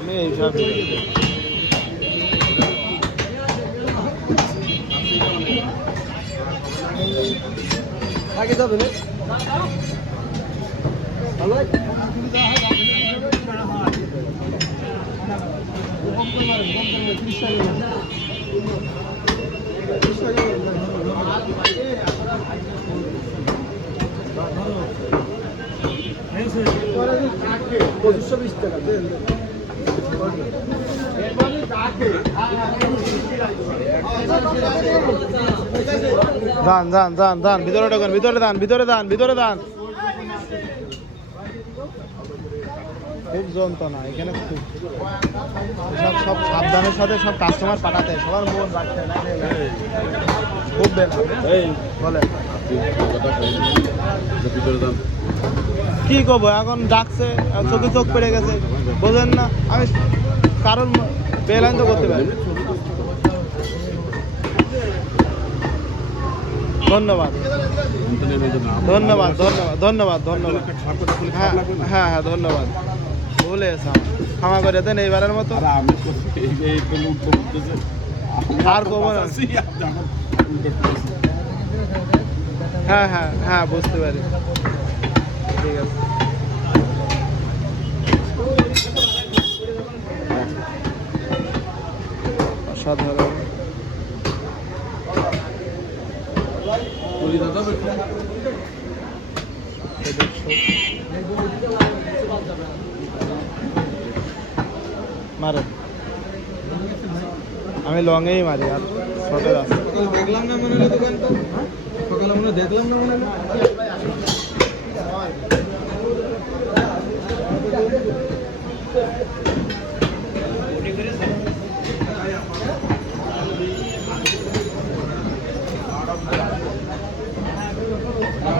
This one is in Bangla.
আমি এইসব আগে যাবে না ভালো দান দান দান দান ভিতরে ঢোকেন ভিতরে দান ভিতরে দান ভিতরে দান খুব যন্ত্রণা এখানে খুব সব সব সাবধানের সাথে সব কাস্টমার পাঠাতে সবার মন রাখতে খুব বলে কি করবো এখন ডাকছে চোখে চোখ পেড়ে গেছে বোঝেন না আমি কারণ বেলাইন তো করতে পারি ধন্যবাদ ধন্যবাদ ধন্যবাদ ধন্যবাদ ধন্যবাদ হ্যাঁ হ্যাঁ হ্যাঁ ধন্যবাদ ভুলে এসে ক্ষমা করে দেন এইবারের মতো আর কব না হ্যাঁ হ্যাঁ হ্যাঁ বুঝতে পারি ঠিক আছে অসাধারণ মারেন আমি লংয়েই মারি আর শর্টে দেখলাম না মনে হলো দোকান তো সকালে মনে দেখলাম না মনে হলো